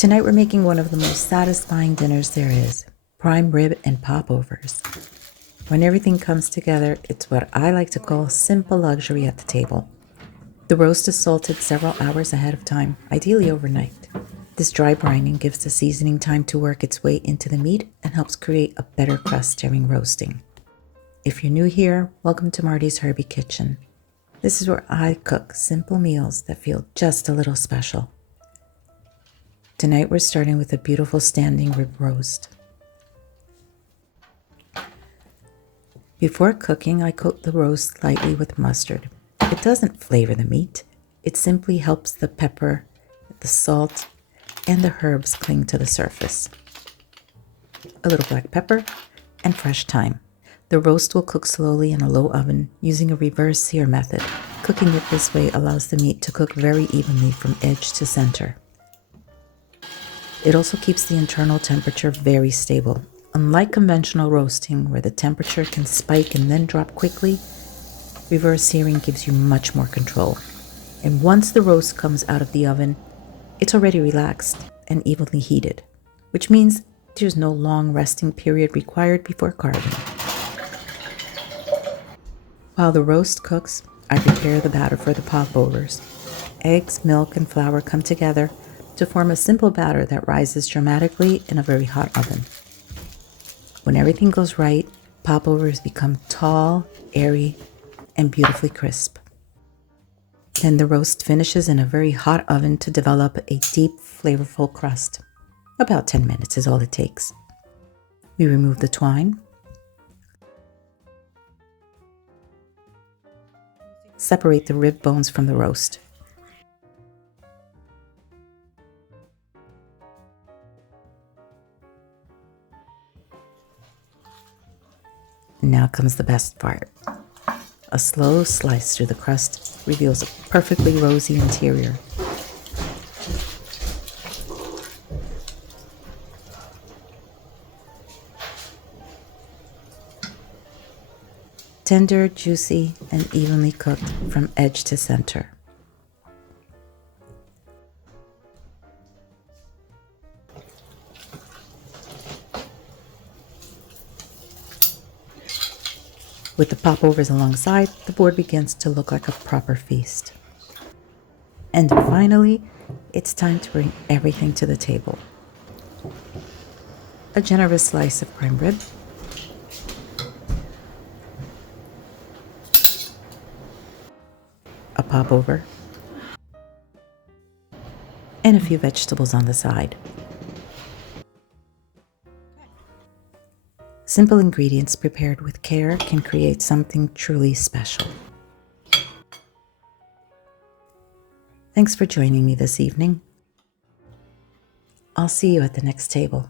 Tonight we're making one of the most satisfying dinners there is, prime rib and popovers. When everything comes together, it's what I like to call simple luxury at the table. The roast is salted several hours ahead of time, ideally overnight. This dry brining gives the seasoning time to work its way into the meat and helps create a better crust during roasting. If you're new here, welcome to Marty's Herbie Kitchen. This is where I cook simple meals that feel just a little special. Tonight we're starting with a beautiful standing rib roast. Before cooking, I coat the roast lightly with mustard. It doesn't flavor the meat. It simply helps the pepper, the salt, and the herbs cling to the surface. A little black pepper and fresh thyme. The roast will cook slowly in a low oven using a reverse sear method. Cooking it this way allows the meat to cook very evenly from edge to center. It also keeps the internal temperature very stable. Unlike conventional roasting, where the temperature can spike and then drop quickly, reverse searing gives you much more control. And once the roast comes out of the oven, it's already relaxed and evenly heated, which means there's no long resting period required before carving. While the roast cooks, I prepare the batter for the popovers. Eggs, milk, and flour come together to form a simple batter that rises dramatically in a very hot oven. When everything goes right, popovers become tall, airy, and beautifully crisp. Then the roast finishes in a very hot oven to develop a deep, flavorful crust. About 10 minutes is all it takes. We remove the twine, separate the rib bones from the roast. Now comes the best part. A slow slice through the crust reveals a perfectly rosy interior. Tender, juicy, and evenly cooked from edge to center. With the popovers alongside, the board begins to look like a proper feast. And finally, it's time to bring everything to the table. A generous slice of prime rib, a popover, and a few vegetables on the side. Simple ingredients prepared with care can create something truly special. Thanks for joining me this evening. I'll see you at the next table.